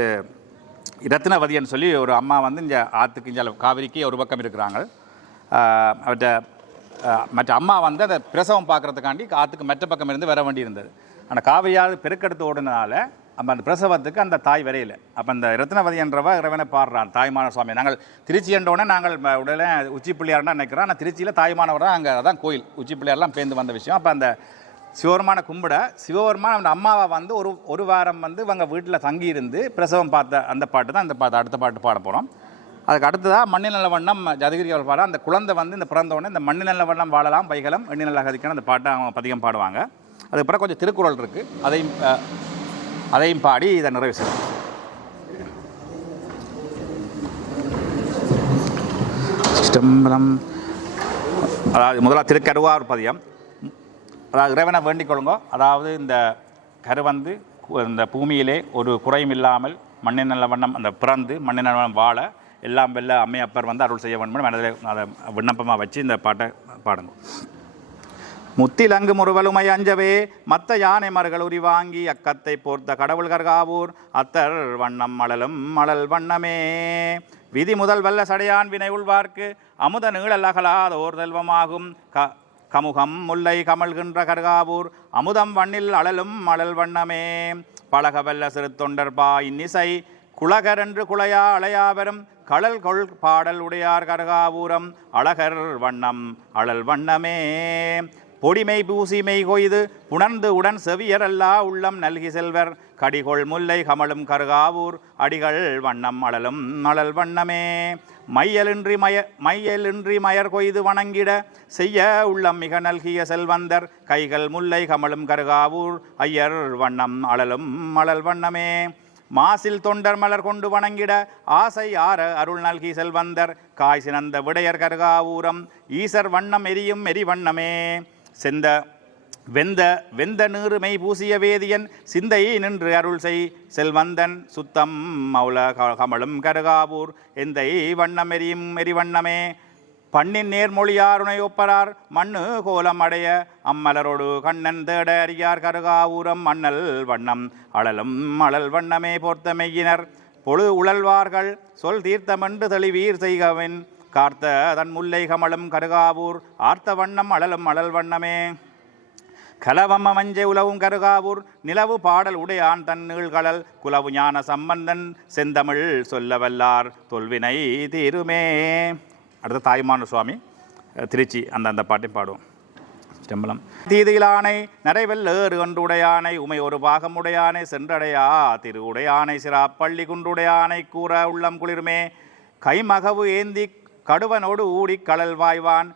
ரத்னவதின்னு சொல்லி ஒரு அம்மா வந்து இங்கே ஆற்றுக்கு இங்கே காவிரிக்கு ஒரு பக்கம் இருக்கிறாங்க. அவற்றை மற்ற அம்மா வந்து அந்த பிரசவம் பார்க்குறதுக்காண்டி ஆற்றுக்கு மற்ற பக்கம் இருந்து வர வேண்டி இருந்தது. ஆனால் காவிரியாவது பெருக்கெடுத்து ஓடுனதுனால அப்போ அந்த பிரசவத்துக்கு அந்த தாய் வரையில் அப்போ அந்த ரத்னவதி என்றவ இறைவனை பாடுறான் தாய்மான சுவாமி. நாங்கள் திருச்சி என்றோடனே நாங்கள் உடனே உச்சி பிள்ளையார்னா நினைக்கிறோம். ஆனால் திருச்சியில் தாய்மானவர் தான் அங்கே அதான் கோயில், உச்சி பிள்ளையார்லாம் பேர்ந்து வந்த விஷயம். அப்போ அந்த சிவபெருமான கும்பிட சிவபெருமான் அந்த அம்மாவை வந்து ஒரு வாரம் வந்து இவங்க வீட்டில் தங்கியிருந்து பிரசவம் பார்த்த அந்த பாட்டு தான் இந்த பாட்டு அடுத்த பாட்டு பாட போகிறோம். அதுக்கு அடுத்ததாக மண்ணி நல்ல வண்ணம் ஜதகிரி அவள் பாட அந்த குழந்தை வந்து இந்த பிறந்தவுடனே இந்த மண்ணி நல்ல வண்ணம் வாழலாம் வைகலம் எண்ணி நல்ல கதிக்கான அந்த பாட்டை அவங்க பதிகம் பாடுவாங்க. அதுக்கப்புறம் கொஞ்சம் திருக்குறள் இருக்குது, அதையும் பாடி இதை நிறைவு செய்யும். சிதம்பரம். அதாவது முதலாக திருக்கருவார் பதியம். அதாவது இறைவனை வேண்டிக் கொள்ளுங்க. அதாவது இந்த கரு வந்து இந்த பூமியிலே ஒரு குறையும் இல்லாமல் மண்ணின் நல்ல வண்ணம் அந்த பிறந்து மண்ணின் நல்ல வண்ணம் வாழ எல்லாம் வெல்ல அம்மையப்பர் வந்து அருள் செய்ய வேண்டும் மனதில் அதை விண்ணப்பமாக வச்சு இந்த பாட்டை பாடுங்க. முத்திலங்கு முறுவலுமை அஞ்சவே மத்த யானை மர்கள் உரி வாங்கி அக்கத்தை போர்த்த கடவுள் கர்காவூர் அத்தர் வண்ணம் மழலும் மழல் வண்ணமே விதி முதல் வல்ல சடையான் வினை உள்வார்க்கு அமுத நீழல் அகலாத ஓர் செல்வமாகும் கமுகம் முல்லை கமல்கின்ற கருகாவூர் அமுதம் வண்ணில் அழலும் அழல் வண்ணமே பழகவல்ல சிறு தொண்டர்பா இன்னிசை குலகர் என்று குலையா அலையாவரும் கடல் கொள் பாடல் உடையார் கருகாவூரம் அழகர் வண்ணம் அழல் வண்ணமே பொடிமை பூசிமை கொய்து புணர்ந்து உடன் செவியரல்லா உள்ளம் நல்கி செல்வர் கடிகொள் முல்லை கமலும் கருகாவூர் அடிகள் வண்ணம் அழலும் அழல் வண்ணமே மையலின்றி மயர் கொய்து வணங்கிட செய்ய உள்ளம் மிக நல்கிய செல்வந்தர் கைகள் முல்லை கமலும் கருகாவூர் ஐயர் வண்ணம் அழலும் அழல் வண்ணமே மாசில் தொண்டர் மலர் கொண்டு வணங்கிட ஆசை ஆற அருள் நல்கி செல்வந்தர் காய் சினந்த விடையர் கருகாவூரம் ஈசர் வண்ணம் எரியும் எரிவண்ணமே செந்த வெந்த நீறுமை பூசிய வேதியன் சிந்தை நின்று அருள் செய் செல்வந்தன் சுத்தம் மௌல கமலும் கருகாவூர் எந்தை வண்ணம் எரியும் எரிவண்ணமே பண்ணின் நேர்மொழியாருணை ஒப்பரார் மண்ணு கோலம் அடைய அம்மலரோடு கண்ணன் தேட அறியார் கருகாவூரம் மண்ணல் வண்ணம் அழலும் அழல் வண்ணமே போர்த்த மெய்யினர் பொழு உழல்வார்கள் சொல் தீர்த்தமென்று தெளிவீர் செய்கவின் கார்த்த தன் முல்லை கமலும் கருகாவூர் ஆர்த்த வண்ணம் அழலும் அழல் வண்ணமே கலவம்ம மஞ்சை உலவும் கருகாவூர் நிலவு பாடல் உடையான் தன் நீழ்கடல் குலவு ஞான சம்பந்தன் செந்தமிழ் சொல்ல வல்லார் தொல்வினை தீருமே. அடுத்த தாய்மான சுவாமி திருச்சி அந்த பாட்டையும் பாடுவோம். ஸ்டெம்பலம் தீதியிலானை நரைவெல் ஏறு கண்டுடையானை உமை ஒரு பாகமுடையானை சென்றடையா திரு உடையானை சிராப்பள்ளி குன்றுடையானை கூற உள்ளம் குளிர்மே கைமகவு ஏந்தி கடுவனோடு ஊடி கடல் வாய்வான்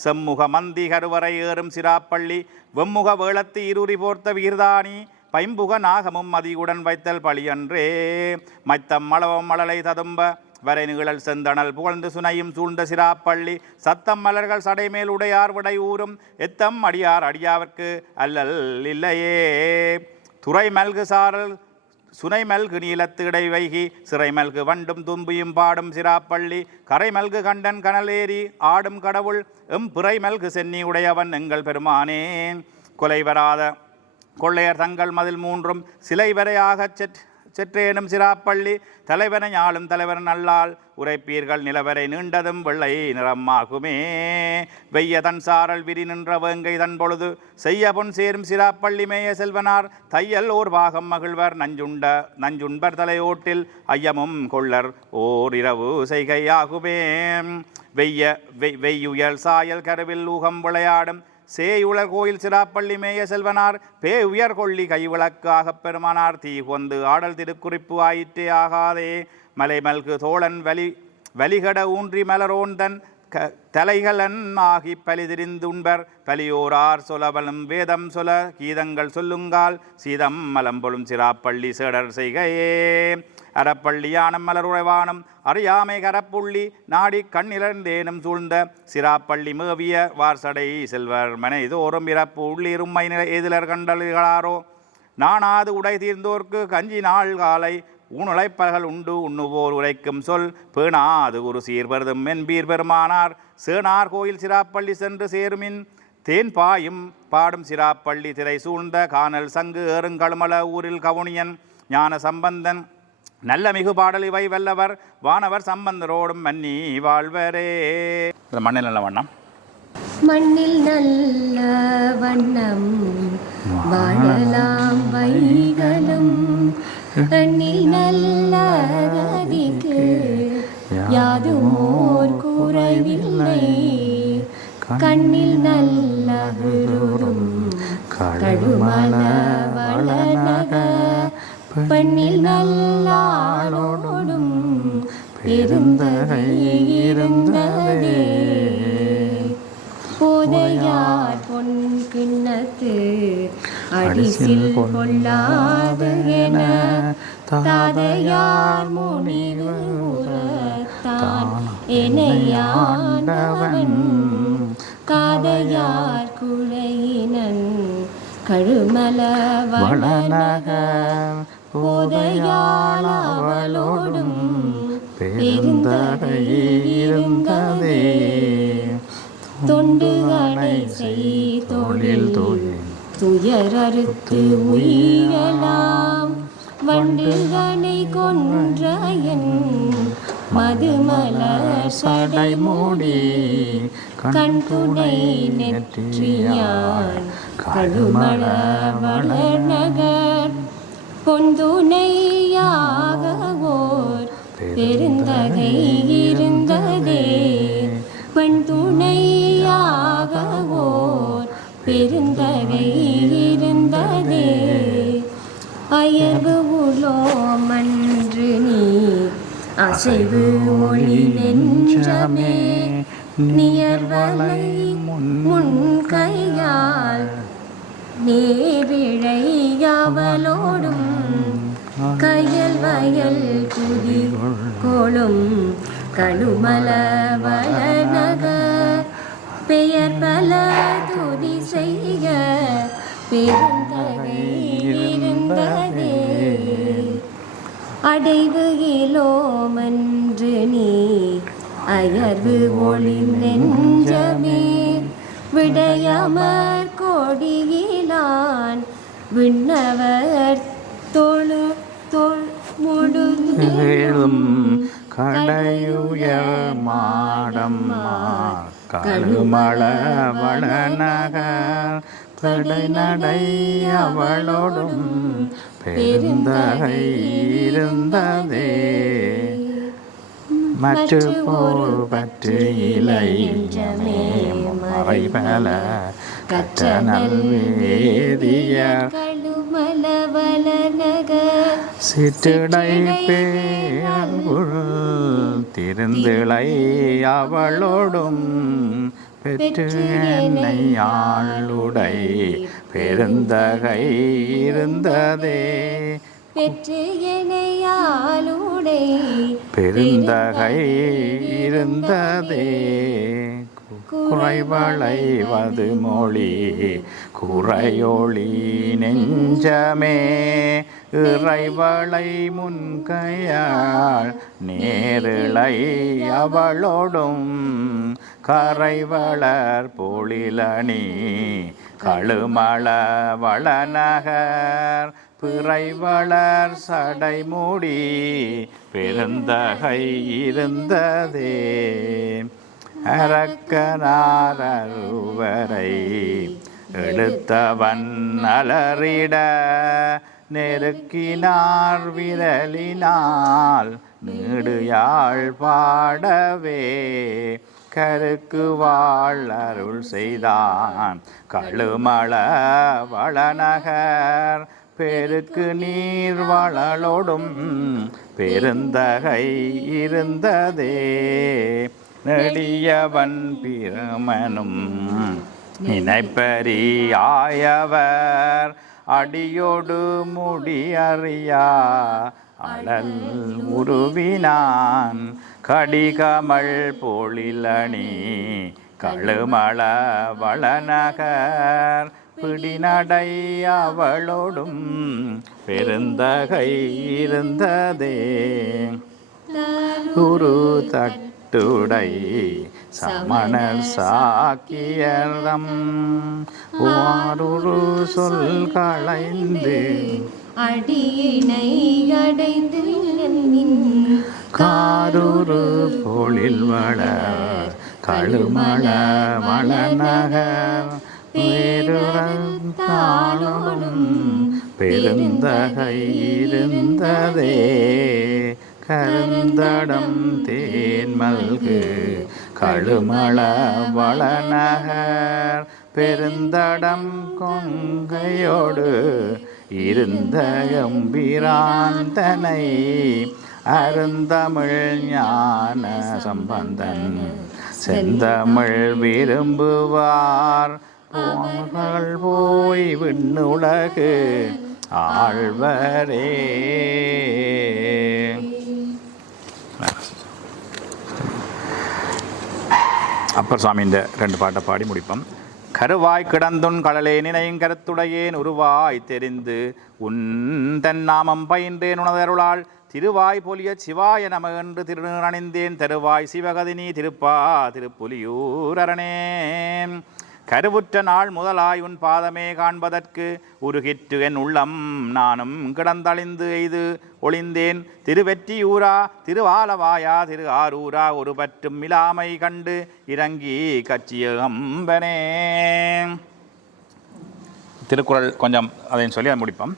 செம்முக மந்தி கருவறை ஏறும் சிராப்பள்ளி வெம்முக வேளத்து இருறி போர்த்த வீர்தானி பைம்புக நாகமும் மதியுடன் வைத்தல் பழியன்றே மைத்தம் மளவம் மழலை ததும்ப வரை நிகழல் செந்தணல் புகழ்ந்து சுனையும் சூழ்ந்த சிராப்பள்ளி சத்தம் மலர்கள் சடைமேல் உடையார் விடை ஊரும் எத்தம் அடியார் அடியாவிற்கு அல்லல் இல்லையே துறை மல்கு சாரல் சுனை மல்கு நீலத்து இடை வைகி சிறை மல்கு வண்டும் தும்பியும் பாடும் சிராப்பள்ளி கரை மல்கு கண்டன் கனலேறி ஆடும் கடவுள் பிறை மல்கு சென்னி உடையவன் எங்கள் பெருமானேன் கொலை வராத கொள்ளையர் தங்கள் மதில் மூன்றும் சிலை வரையாகச் செற்றேனும் சிராப்பள்ளி தலைவனை ஆளும் தலைவர் நல்லால் உரைப்பீர்கள் நிலவரை நீண்டதும் வெள்ளை நிறமாகுமே வெய்ய தன் சாரல் விரி நின்ற வேங்கை தன் பொழுது செய்ய பொன் சேரும் சிராப்பள்ளி மேய செல்வனார் தையல் ஓர் பாகம் மகிழ்வர் நஞ்சுண்பர் தலையோட்டில் ஐயமும் கொள்ளர் ஓர் இரவு செய்கையாகுமே வெய்யுயல் சாயல் கருவில் ஊகம் விளையாடும் சேயுலர் கோயில் சிராப்பள்ளி மேய செல்வனார் பே உயர் கொள்ளி கைவிளக்காக பெருமானார் தீ கொந்து ஆடல் திருக்குறிப்பு ஆயிற்றே ஆகாதே மலை மல்கு தோழன் வலிகட ஊன்றி மலரோன் தன் தலைகளன் ஆகி பலி திரிந்துண்பர் பலியோரார் சொலவலும் வேதம் சொல கீதங்கள் சொல்லுங்கால் சீதம் மலம்பொழும் சிராப்பள்ளி சேடர் செய்கையே அறப்பள்ளியானம் மலருறைவானம் அறியாமை கரப்புள்ளி நாடி கண்ணிலர்ந்தேனும் சூழ்ந்த சிராப்பள்ளி மேவிய வார்சடை செல்வர் மனை தோறும் இறப்பு உள்ளிரும் எதிலர் கண்டல்களாரோ நானாது உடை தீர்ந்தோர்க்கு கஞ்சி நாள் காலை ஊனுழைப்பர்கள் உண்டு உண்ணுவோர் உரைக்கும் சொல் பேணாது ஒரு சீர்பருதும் என்பீர் பெருமானார் சேனார் கோயில் சிராப்பள்ளி சென்று சேருமின் தேன் பாயும் பாடும் சிராப்பள்ளி திரை சூழ்ந்த காணல் சங்கு ஏறுங்கழுமல ஊரில் கவுனியன் ஞான சம்பந்தன் நல்ல மிகு பாடல் இவை வல்லவர் வானவர் சம்பந்தரோடும் மன்னி வாழ்வரே. மண்ணில் நல்ல வண்ணம் மண்ணில் நல்ல வண்ணம் வாழலாம் வைகளும் கண்ணில் நல்ல கதிக்கு யாதுமோர் குறைவில்லை கண்ணில் நல்ல கடுமல வளநக பெண்ணில் நல்லாளோடும் பெருந்தகை இருந்ததே போதையார் பொன் கிண்ணத்து அடிசில் கொள்ளாது என தாதையார் முனிவுரத்தான் எனையாண்டவன் காதையார் குழையினன் கழுமல வளநக போதையாள் அவளோடும் பெருந்தகை இருந்ததே தொண்டுகளை செய் தொழில் துயரறுத்து உயிரலாம் வண்டுகளை கொன்ற என் மதுமலர் சடை மூடி கண் துணை நெற்றியான் கழுமள வளர் நகர் பொந்துணையாக ஓர் பெருந்தகை இருந்ததே பெண் துணையாக ஓர் பெருந்தகை இருந்ததே அயர்வு உலோமன்று நீ அசைவு மொழி நெஞ்சமே நியர்வலை முன் கையால் நேரிழை அவளோடும் கையல் வயல் குதி கோளும் கழுமல வளநக பெயர் பல துதி செய்ய பெருந்தகை இருந்ததே அடைவு இலோமன்று நீ அயர்வு ஒளி நெஞ்சமே விடையமர் கொடியிலான் விண்ணவர் தொழு முழுதும் கடையுயர் மாடம் கழுமள வளநகர் படை நடை அவளோடும் பெருந்தகை இருந்ததே மற்ற போர் பற்று இலை மறைபல கற்ற நல்வேதியர் சிற்றடை பேரங்குள் திருந்திளை அவளோடும் பெற்று என்னை ஆளுடை பெருந்தகை இருந்ததே பெற்று எனையாளுடை பெருந்தகை இருந்ததே குறைவளைவது மொழி குறையொளி நெஞ்சமே இறைவளை முன்கையாள் நேரிழை அவளோடும் கரைவளர் பொழிலணி கழுமள வளநகர் பிறைவளர் சடை மூடி பெருந்தகை இருந்ததே அரக்கனாரருவரை எடுத்தவன் அலறிட நெருக்கினார் விரலினால் நீடு யாழ் பாடவே கருக்கு வாழ் அருள் செய்தான் கழுமள வளநகர் பெருக்கு நீர் வளலோடும் பெருந்தகை இருந்ததே நெடியவன் பிரமனும் நினைப்பறியாயவர் அடியோடு முடியறியா அழல் உருவினான் கடிகமல் பொழிலணி கழுமள வளநகர் பிடிநடை அவளோடும் பெருந்தகை இருந்ததே குரு தட்டுடை சமணர் சாக்கியர்தம் வாருரு சொல் களைந்து அடியினை அடைந்து காரூரு பொழில் வளர் கழுமள வளநகர் வேறுரத்தாளும் பெருந்தகை இருந்ததே கருந்தடம் தேன்மல்கு கழுமள வளநகர் பெருந்தடம் கொங்கையோடு இருந்த எம்பிராந்தனை அருந்தமிழ் ஞான சம்பந்தன் செந்தமிழ் விரும்புவார் போர்கள் போய் விண்ணுலகு ஆழ்வரே. அப்பர் சுவாமியின் 2 பாட்டை பாடி முடிப்போம். கருவாய் கிடந்துன் கடலே நினையும் கருத்துடையேன் உருவாய் தெரிந்து உன் தன் நாமம் பயின்றேன் உணதருளால் திருவாய் பொலிய சிவாய நம என்று திருநீர் அணிந்தேன் தருவாய் சிவகதினி திருப்பா திருப்புலியூர் அரணே. கருவுற்ற நாள் முதலாய் உன் பாதமே காண்பதற்கு உருகிற்று என் உள்ளம் நானும் கிடந்தழிந்து எய்து ஒளிந்தேன் திருவெற்றியூரா திருவாலவாயா திரு ஆரூரா ஒரு பற்றும் இலாமை கண்டு இறங்கி கச்சியகம்பனே. திருக்குறள் கொஞ்சம் அதைன்னு சொல்லி அதை முடிப்போம்.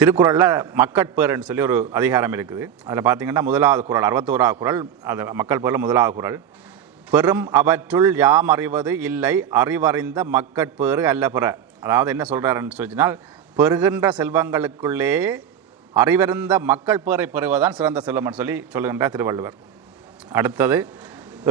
திருக்குறளில் மக்கட்பேர்ன்னு சொல்லி ஒரு அதிகாரம் இருக்குது. அதில் பார்த்திங்கன்னா முதலாவது குறள் 61வது குறள், அது மக்கள் பேரில் முதலாவது குறள். பெரும் அவற்றுள் யாம் அறிவது இல்லை அறிவறிந்த மக்கட்பேறு அல்ல பிற. அதாவது என்ன சொல்கிறாருன்னு சொல்லிச்சுனால், பெறுகின்ற செல்வங்களுக்குள்ளே அறிவறிந்த மக்கள் பேரை பெறுவதுதான் சிறந்த செல்வம்னு சொல்லி சொல்லுகின்றார் திருவள்ளுவர். அடுத்தது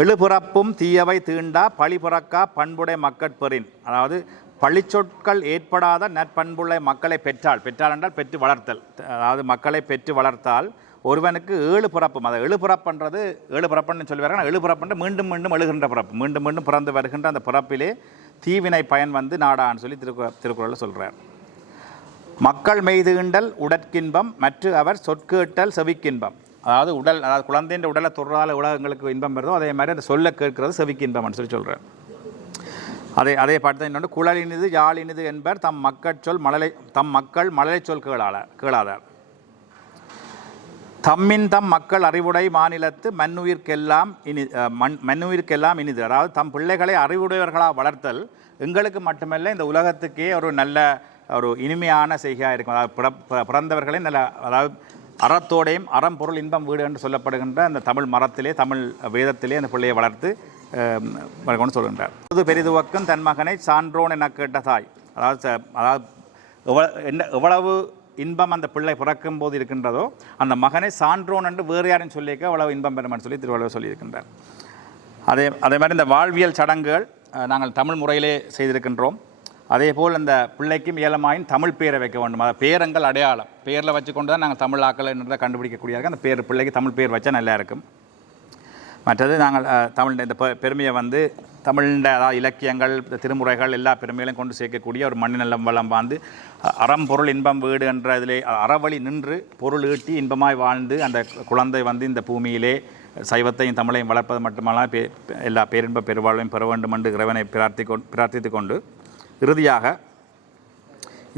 எழுபிறப்பும் தீயவை தீண்டா பழி பிறக்கா பண்புடை மக்கட்பெறின். அதாவது பழிச்சொற்கள் ஏற்படாத நற்பண்புள்ள மக்களை பெற்றால் என்றால் பெற்று வளர்த்தல். அதாவது மக்களை பெற்று வளர்த்தால் ஒருவனுக்கு 7 பிறப்பும். அதை 7 பிறப்புன்றது 7 பிறப்புன்னு சொல்லுவாங்க. 7 பிறப்புன்ற மீண்டும் மீண்டும் எழுகின்ற பிறப்பு, மீண்டும் மீண்டும் பிறந்து வருகின்ற அந்த பிறப்பிலே தீவினை பயன் வந்து நாடான்னு சொல்லி திருக்குறளில் சொல்கிறார். மக்கள் மெய்துகின்றல் உடற்கின்பம் மற்ற அவர் சொற்கேட்டல் செவிக்கின்பம். அதாவது குழந்தைன்ற உடலை தொடுறதால உலகங்களுக்கு இன்பம் வருதோ அதே மாதிரி அந்த சொல்ல கேட்கிறது செவிக்கின்பம்னு சொல்லி சொல்கிறார். அதே பாட்டு தான் இன்னொன்று, குழலினிது யாழினிது என்பர் தம் மக்கள் மழலை சொல் கேளாதார். தம்மின் தம் மக்கள் அறிவுடை மாநிலத்து மண்ணுயிர்க்கெல்லாம் இனிது. அதாவது தம் பிள்ளைகளை அறிவுடையவர்களாக வளர்த்தல் எங்களுக்கு மட்டுமல்ல இந்த உலகத்துக்கே ஒரு நல்ல ஒரு இனிமையான செய்கையாக இருக்கும். அதாவது பிறந்தவர்களே நல்ல, அதாவது அறத்தோடையும் அறம் பொருள் இன்பம் வீடு என்று சொல்லப்படுகின்ற அந்த தமிழ் மரத்திலே தமிழ் வேதத்திலே அந்த பிள்ளையை வளர்த்து கொண்டு சொல்கின்றார். பொது பெரிதுவக்கும் தன் மகனை சான்றோன் என கேட்ட தாய். அதாவது எவ்வளவு இன்பம் அந்த பிள்ளை பிறக்கும் போது இருக்கின்றதோ அந்த மகனை சான்றோன் என்று வேறு யாரும் சொல்லியிருக்க அவ்வளவு இன்பம் பெறும்னு சொல்லி திருவள்ளுவர் சொல்லியிருக்கின்றார். அதே மாதிரி இந்த வாழ்வியல் சடங்குகள் நாங்கள் தமிழ் முறையிலே செய்திருக்கின்றோம். அதேபோல் அந்த பிள்ளைக்கும் இயலமாயின் தமிழ் பேரை வைக்க வேண்டும். அதை பேரங்கள் அடையாளம் பேரில் வச்சுக்கொண்டு தான் நாங்கள் தமிழ் ஆக்கள் என்றதை கண்டுபிடிக்கக்கூடியதாக அந்த பிள்ளைக்கு தமிழ் பேர் வச்சா நல்லா இருக்கும். மற்றது நாங்கள் தமிழ் இந்த பெருமையை வந்து தமிழ்ந்த அதாவது இலக்கியங்கள் திருமுறைகள் எல்லா பெருமைகளையும் கொண்டு சேர்க்கக்கூடிய ஒரு மண்ணிநல்லம் வளம் வாழ்ந்து அறம் பொருள் இன்பம் வீடு என்ற இதிலே அறவழி நின்று பொருள் ஈட்டி இன்பமாய் வாழ்ந்து அந்த குழந்தை வந்து இந்த பூமியிலே சைவத்தையும் தமிழையும் வளர்ப்பது மட்டுமல்ல எல்லா பேரின்ப பெருவாழ்வையும் பெற வேண்டும் என்று இறைவனை பிரார்த்தித்து கொண்டு இறுதியாக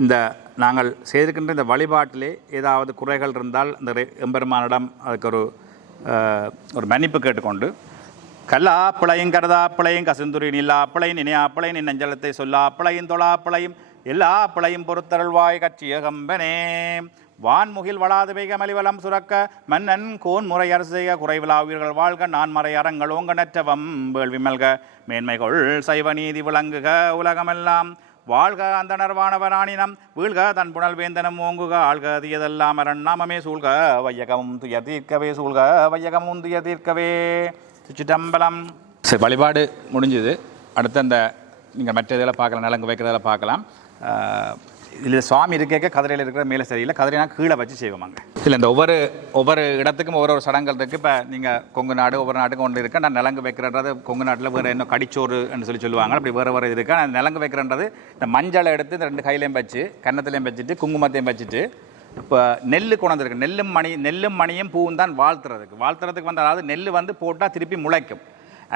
இந்த நாங்கள் செய்திருக்கின்ற இந்த வழிபாட்டிலே ஏதாவது குறைகள் இருந்தால் இந்த எம்பெருமானிடம் அதுக்கு ஒரு மன்னிப்பு கேட்டுக்கொண்டு கல்லா பிழையும் கருதா பிழையும் கசுந்துரி நில்லா பிழையும் இணையா பிழையும் நெஞ்சலத்தை சொல்லா பிழையும் தொழா பிழையும் எல்லா பிழையும் பொறுத்தருள்வாய் கட்சிய கம்பனே. வான்முகில் வளாது வைக மலிவலம் சுரக்க மன்னன் கோன் முறை அரசு செய்க குறைவிலா உயிர்கள் வாழ்க நான்மறை அறங்கள் ஓங்க நற்றவம் வேள்வி மல்க மேன்மைகொள் சைவ நீதி விளங்குக உலகமெல்லாம் வாழ்க அந்த நர்வானவராணினம் வீழ்க தன் புனல் வேந்தனம் ஓங்குக ஆழ்க தீயதெல்லாம் அரண் நாமமே சூழ்க வையகமும் துய தீர்க்கவே சூழ்க வையகமும் துய தீர்க்கவே. சுச்சிட்டம்பலம். சரி, வழிபாடு முடிஞ்சுது. அடுத்து அந்த நீங்கள் மற்ற இதெல்லாம் பார்க்கலாம், நலங்கு வைக்கிறதெல்லாம் பார்க்கலாம். இதில் சுவாமி இருக்க கதிரையில் இருக்கிற மேலே சரியில்லை, கதிரைனா கீழே வச்சு செய்வோமாங்க. இல்லை, இந்த ஒவ்வொரு இடத்துக்கும் ஒவ்வொரு சடங்குகள் இருக்குது. இப்போ நீங்கள் கொங்கு நாடு ஒவ்வொரு நாட்டுக்கும் ஒன்று இருக்குது. நான் நிலங்கு வைக்கிறன்றது கொங்கு நாட்டில் வேறு இன்னும் கடிச்சோறு என்று சொல்லுவாங்க. அப்படி வேறு இருக்குது. நான் நிலங்கு வைக்கிறன்றது இந்த மஞ்சளை எடுத்து இந்த 2 கையிலையும் வச்சு கன்னத்துலையும் வச்சுட்டு குங்குமத்தையும் வச்சுட்டு இப்போ நெல் கொண்டிருக்கு. நெல்லும் மணியும் பூவும் தான் வாழ்த்துறதுக்கு வந்து, அதாவது நெல் வந்து போட்டால் திருப்பி முளைக்கும்.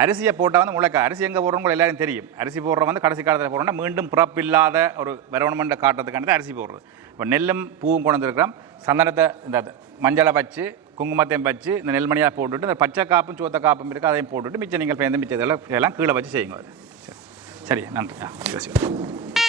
அரிசியை போட்டால் வந்து முளைக்க. அரிசி எங்கே போடுறவங்க எல்லாரும் தெரியும். அரிசி போடுற வந்து கடைசி காலத்தில் போடுறோம்னா மீண்டும் பிறப்பில்லாத ஒரு வரவணமெண்ட்டை காட்டுறதுக்கானது அரிசி போடுறது. இப்போ நெல்லும் பூவும் கொண்டு வந்துருக்கிறோம். சந்தனத்தை இந்த மஞ்சளை வச்சு குங்குமத்தையும் வச்சு இந்த நெல்மணியாக போட்டுவிட்டு இந்த பச்சை காப்பும் சோத்த காப்பும் இருக்குது அதையும் போட்டுவிட்டு மிச்சம் நீங்கள் மிச்சம் இதெல்லாம் கீழே வச்சு செய்யுங்க. அது சரி, நன்றி.